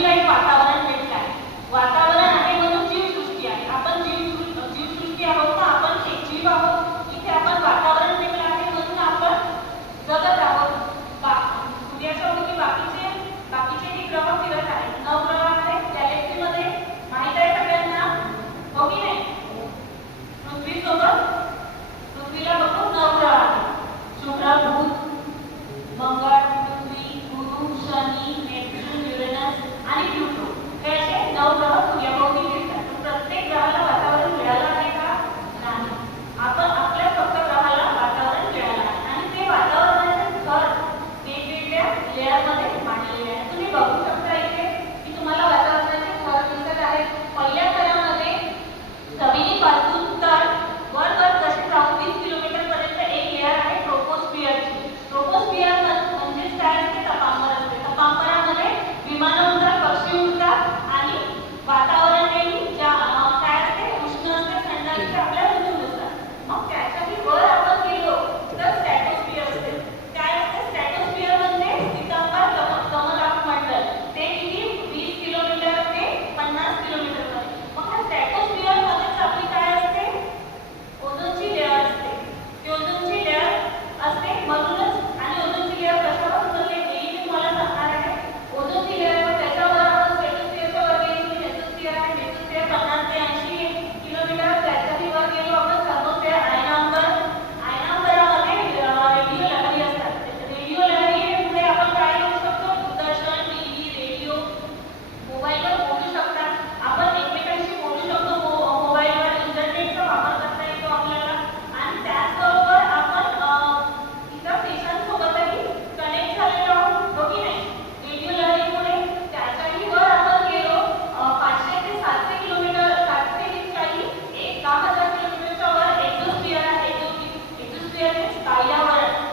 E aí, vai.